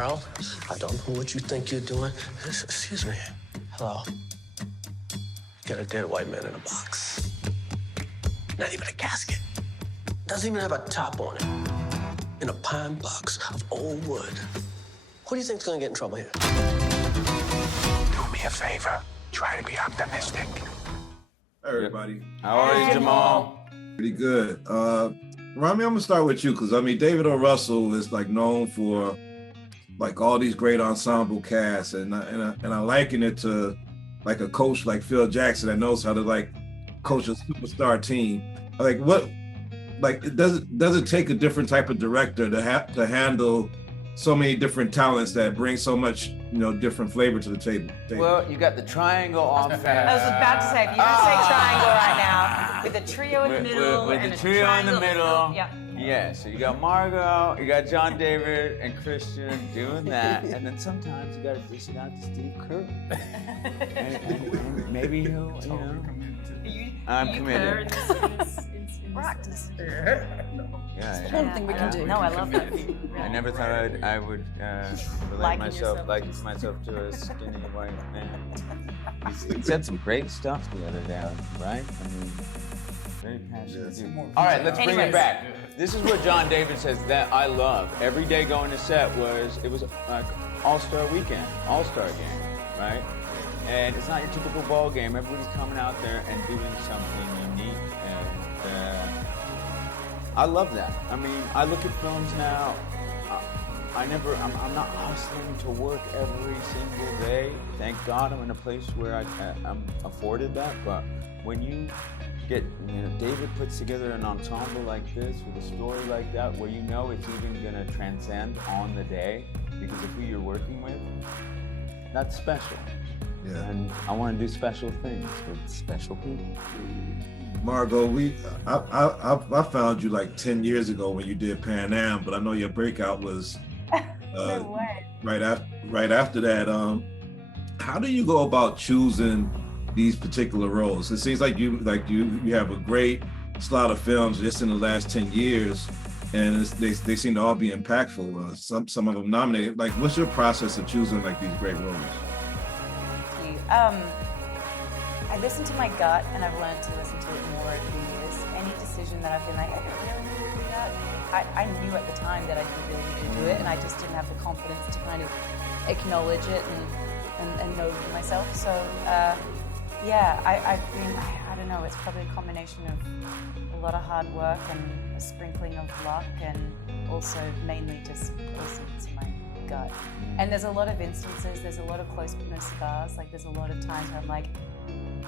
Harold, I don't know what you think you're doing. Excuse me. Hello. Got a dead white man in a box. Not even a casket. Doesn't even have a top on it. In a pine box of old wood. Who do you think's gonna get in trouble here? Do me a favor. Try to be optimistic. Hey, everybody. How are you, Jamal? Pretty good. Rami, I'm gonna start with you because I mean David O. Russell is like known for like all these great ensemble casts, and I liken it to like a coach like Phil Jackson that knows how to like coach a superstar team. Like what? Like does it take a different type of director to handle so many different talents that bring so much different flavor to the table? Well, you got the triangle on fast. I was about to say, if you're gonna say triangle right now, with the trio in the middle, with and the trio in the middle. Yeah. Yeah, so you got Margot, you got John David and Christian doing that, and then sometimes you gotta dish it out to Steve Kerr. and maybe he'll, I'm committed. Practice. Yeah, I don't think we can do. No, I love that. I never thought I would relate myself to a skinny white man. He said some great stuff the other day, right? I mean, very passionate dude. All right, let's bring it back. This is what John David says that I love. Every day going to set it was like All-Star weekend, All-Star game, right? And it's not your typical ball game. Everybody's coming out there and doing something unique, and I love that. I mean, I look at films now. I'm not hustling to work every single day. Thank God I'm in a place where I'm afforded that. But when you get, David puts together an ensemble like this with a story like that, where it's even gonna transcend on the day because of who you're working with, that's special. Yeah. And I want to do special things with special people. Margot, I found you like 10 years ago when you did Pan Am, but I know your breakout was right after that. How do you go about choosing these particular roles? It seems like you have a great slot of films just in the last 10 years, and they seem to all be impactful. Some of them nominated. Like, what's your process of choosing like these great roles? I listen to my gut, and I've learned to listen to it more over the years. Any decision that I've been like, I don't really need to do that, I knew at the time that I didn't really need to do it, and I just didn't have the confidence to kind of acknowledge it and know for myself. So, I don't know, it's probably a combination of a lot of hard work and a sprinkling of luck, and also mainly just listening to my gut. And there's a lot of instances, there's a lot of close no cigars, like there's a lot of times where I'm like,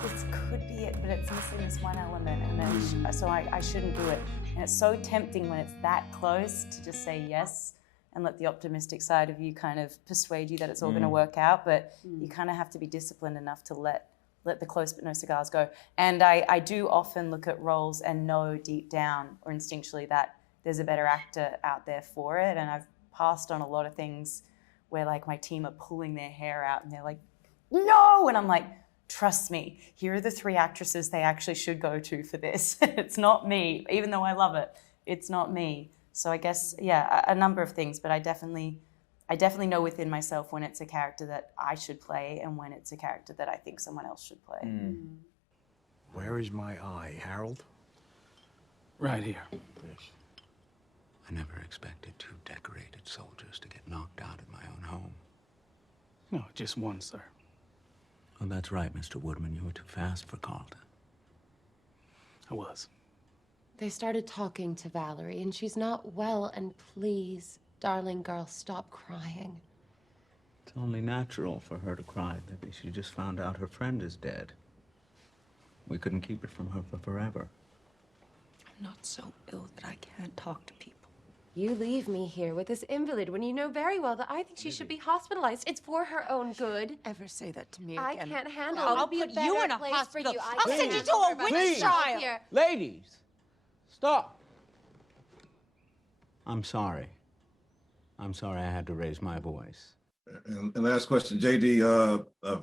this could be it, but it's missing this one element, and then so I shouldn't do it. And it's so tempting when it's that close to just say yes and let the optimistic side of you kind of persuade you that it's all going to work out, but you kind of have to be disciplined enough to let the close but no cigars go. And I do often look at roles and know deep down or instinctually that there's a better actor out there for it, and I've passed on a lot of things where like my team are pulling their hair out and they're like, no, and I'm like, trust me, here are the 3 actresses they actually should go to for this. It's not me, even though I love it, it's not me. So I guess, a number of things, but I definitely know within myself when it's a character that I should play and when it's a character that I think someone else should play. Where is my eye, Harold? Right here. I never expected 2 decorated soldiers to get knocked out at my own home. No, just one, sir. Oh, that's right, Mr. Woodman. You were too fast for Carlton. I was. They started talking to Valerie, and she's not well, and please, darling girl, stop crying. It's only natural for her to cry. Maybe she just found out her friend is dead. We couldn't keep it from her for forever. I'm not so ill that I can't talk to people. You leave me here with this invalid when you know very well that I think she should be hospitalized. It's for her own good. Ever say that to me I again? can't handle it. I'll It'll be a put better you in a place hospital. for you. I'll send you to a witch trial. Ladies, stop. I'm sorry. I'm sorry I had to raise my voice. And last question, JD.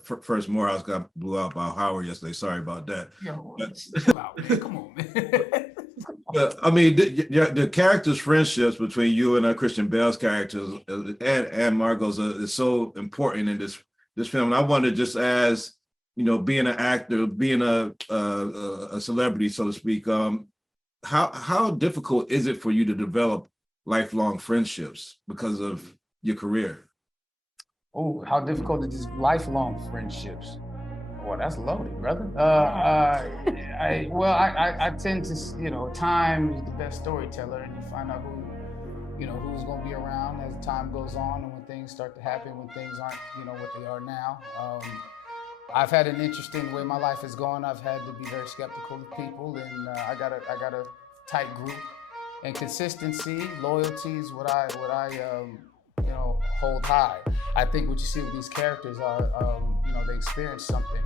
First, Morehouse got blew out by Howard yesterday. Sorry about that. Yo, chill out, man. Come on, man. I mean, the characters' friendships between you and Christian Bale's characters and Margot's is so important in this film. And I wonder, just as being an actor, being a celebrity, so to speak, how difficult is it for you to develop lifelong friendships because of your career? Oh, how difficult is lifelong friendships? Well, that's loaded, brother. I tend to, time is the best storyteller, and you find out who's going to be around as time goes on, and when things start to happen, when things aren't, what they are now. I've had an interesting way my life is going. I've had to be very skeptical of people, and I got a tight group, and consistency, loyalty is what I hold high. I think what you see with these characters are, they experience something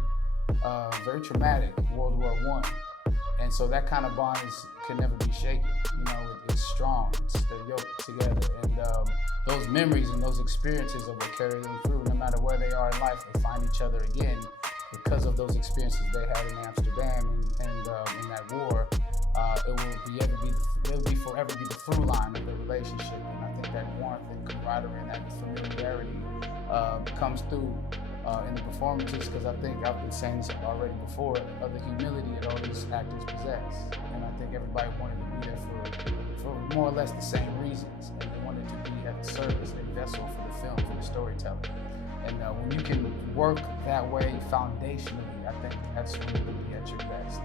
very traumatic, World War I. And so that kind of bond can never be shaken. It's strong, they're yoked together. And those memories and those experiences are what carry them through. No matter where they are in life, they find each other again because of those experiences they had in Amsterdam and in that war. It will forever be the through line of the relationship. And I think that warmth and camaraderie and that familiarity comes through in the performances, because I think I've been saying this already before, of the humility that all these actors possess. And I think everybody wanted to be there for more or less the same reasons. And they wanted to be at the service, a vessel for the film, for the storytelling. And when you can work that way foundationally, I think that's when you can be at your best.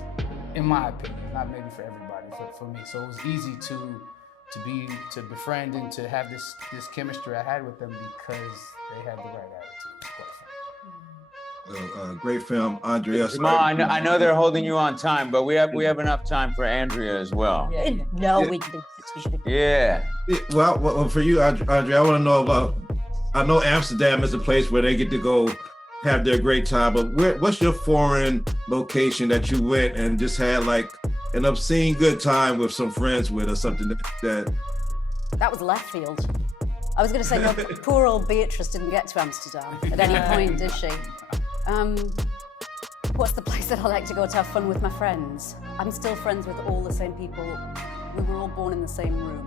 In my opinion, not maybe for everybody, for me. So it was easy to befriend and to have this chemistry I had with them because they had the right attitude. It's quite fun. Great film, Andrea. Jamal, I know they're holding you on time, but we have enough time for Andrea as well. We can do 6 weeks. Yeah. Well, for you, Andrea, I want to know about. I know Amsterdam is a place where they get to go have their great time, but what's your foreign location that you went and just had like an obscene good time with some friends with, or something that? That was left field. I was going to say, no, poor old Beatrice didn't get to Amsterdam at any point, did she? What's the place that I like to go to have fun with my friends? I'm still friends with all the same people. We were all born in the same room.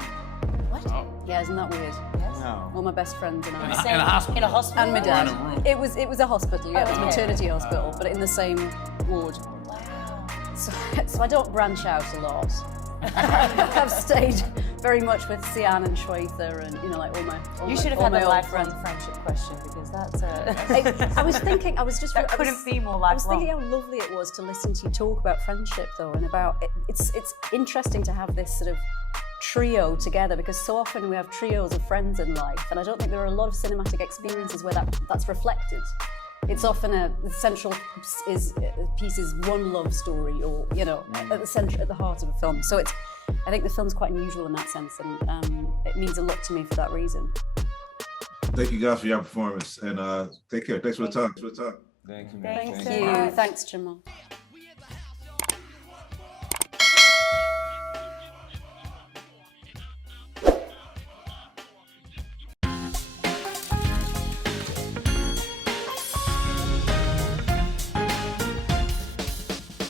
What? Oh. Yeah, isn't that weird? Yes. No. All my best friends and I. In a hospital. In a hospital? And my dad. It was a hospital, yeah, it was a maternity hospital, but in the same ward. Wow. So I don't branch out a lot. I've stayed very much with Sian and Shweta and You should have had a lifelong friendship question, because that's a. I was thinking, That couldn't be more lifelong. I was thinking how lovely it was to listen to you talk about friendship, though, and about it's interesting to have this sort of trio together, because so often we have trios of friends in life, and I don't think there are a lot of cinematic experiences where that's reflected. It's often the central piece is one love story, or at the center, at the heart of a film. So I think the film's quite unusual in that sense, and it means a lot to me for that reason. Thank you guys for your performance, and take care. Thanks for the time. Thank you. Thank you. Thanks, Jamal.